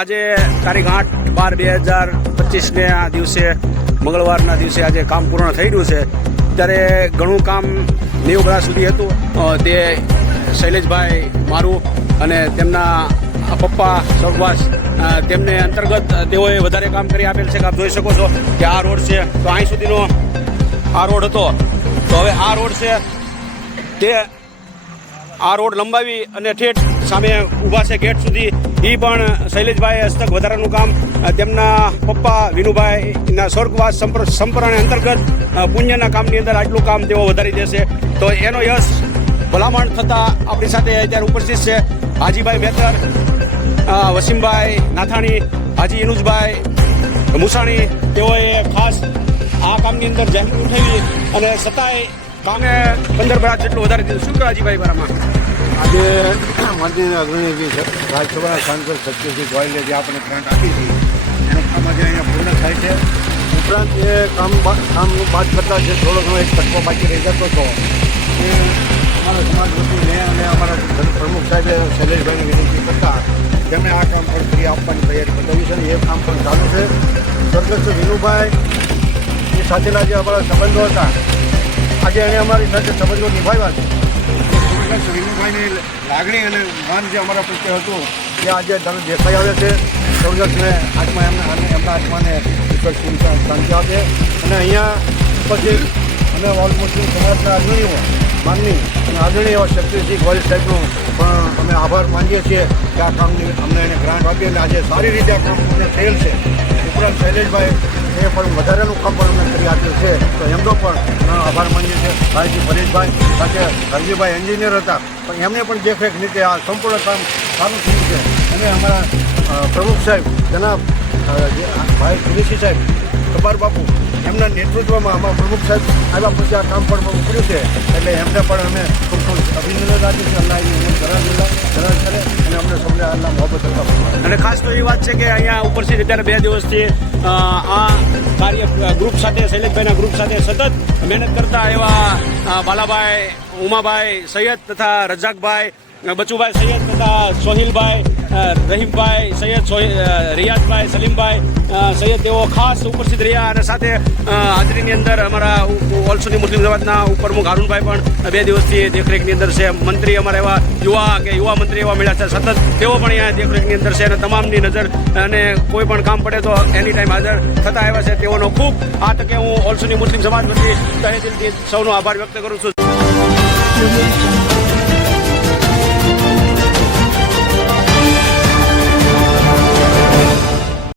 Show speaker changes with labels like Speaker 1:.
Speaker 1: આજે તારીખ આઠ બાર બે હજાર પચીસને આ દિવસે, મંગળવારના દિવસે આજે કામ પૂર્ણ થઈ રહ્યું છે. ત્યારે ઘણું કામ નેવું વર્ષ સુધી હતું. તે શૈલેષભાઈ મારું અને તેમના પપ્પા સ્વર્ગવાસ તેમને અંતર્ગત તેઓએ વધારે કામ કરી આપેલ છે કે આપ જોઈ શકો છો કે આ રોડ છે. તો અહીં સુધીનો આ રોડ હતો. તો હવે આ રોડ છે તે આ રોડ લંબાવી અને ઠેઠ સામે ઊભા છે ગેટ સુધી. એ પણ શૈલેષભાઈ હસ્તક વધારાનું કામ તેમના પપ્પા વિનુભાઈના સ્વર્ગવાસ સંપ્ર સંપ્રદાય અંતર્ગત પુણ્યના કામની અંદર આટલું કામ તેઓ વધારી દેશે. તો એનો યશ ભલામણ થતાં આપણી સાથે અત્યારે ઉપસ્થિત છે હાજીભાઈ મેતર વસીમભાઈ નાથાણી, હાજી ઇનુજભાઈ મુસાણી. તેઓએ ખાસ આ કામની અંદર જાહેર ઉઠાવી અને છતાંય કામે પંદર બરાત જેટલું વધારે દીધું. શું કહે હાજીભાઈ બરામાં
Speaker 2: આજે મંદિરના અગ્રણી જે છે, રાજ્યસભાના સાંસદ સત્યજી ગોયલે જે આપણે ગ્રાન્ટ આપી હતી એનું કામ આજે અહીંયા પૂર્ણ થાય છે. ઉપરાંત એ કામ કામ બાદ કરતાં જે થોડો ઘણો એક તત્વો બાકી રહી જતો હતો એ અમારા સમાજ મેં અને અમારા પ્રમુખ સાહેબે શૈલેષભાઈને વિનંતી કરતા તેમણે આ કામ પણ ફ્રી આપવાની તૈયારી બતાવી છે એ કામ પણ ચાલુ છે. સ્વર્ગસ્થ વિનુભાઈ એ સાથેના જે અમારા સંબંધો હતા, આજે એણે અમારી સાથે સંબંધો નિભાવ્યા છે. શ્રીનુભાઈની લાગણી અને માન જે અમારા પ્રત્યે હતું, એ આજે તમે દેખાઈ આવે છે. સ્વર્ગસ્થને આત્મા એમના એમના આત્માને શાંતિ આપે. અને અહીંયા ઉપસ્થિત અને ઓલ મુસ્લિમ સમાજના અગ્રણીઓ માનની અને આદરણીય એવા શક્તિસિંહ ગોયલ સાહેબનો પણ અમે આભાર માનીએ છીએ કે આ કામની અમને એને ગ્રાન્ટ આપી અને આજે સારી રીતે આ કામ અમને થયેલ છે. ઉપરાંત શૈલેષભાઈ એ પણ વધારેનું કામ પણ અમે કરી આપ્યું છે. તો એમનો પણ આભાર માનીએ છીએ. ભાઈજી પરેશભાઈ સાથે હરજીભાઈ એન્જિનિયર હતા. પણ એમને પણ દેખરેખ રીતે આ સંપૂર્ણ કામ સારું થયું છે. અને અમારા પ્રમુખ સાહેબ, જનાબ ભાઈ કુરેશી સાહેબ કબાર બાપુ. એમના નેતૃત્વમાં અમારા પ્રમુખ સાહેબ આવ્યા પછી આ કામ પણ ઉપડ્યું છે. એટલે એમને પણ અમે ખૂબ ખૂબ અભિનંદન છીએ. અલ્લાહ ધરાવ કરે અને અમને સૌને અલ્લાહ મોહબ્બત
Speaker 1: અને ખાસ તો એ વાત છે કે અહીંયા ઉપરથી અત્યારે બે દિવસથી આ કાર્ય ગ્રુપ સાથે, શૈલેષભાઈના ગ્રુપ સાથે સતત મહેનત કરતા એવા બાલાભાઈ, ઉમાભાઈ સૈયદ તથા રજાકભાઈ બચુભાઈ સૈયદ તથા સોહિલભાઈ રહીમભાઈ સૈયદ રિયાઝભાઈ, સલીમભાઈ સૈયદ તેઓ ખાસ ઉપસ્થિત રહ્યા અને સાથે હાજરીની અંદર અમારા ઓલસોની મુસ્લિમ સમાજના ઉપપ્રમુખ હારૂનભાઈ પણ બે દિવસથી દેખરેખની અંદર છે. મંત્રી અમારા એવા યુવા કે યુવા મંત્રી એવા મળ્યા છે. સતત તેઓ પણ અહીંયા દેખરેખની અંદર છે અને તમામની નજર અને કોઈ પણ કામ પડે તો એની ટાઈમ હાજર થતા આવ્યા છે. તેઓનો ખૂબ આ તકે હું ઓલસોની મુસ્લિમ સમાજ વતી તહે દિલથી સૌનો આભાર વ્યક્ત કરું છું.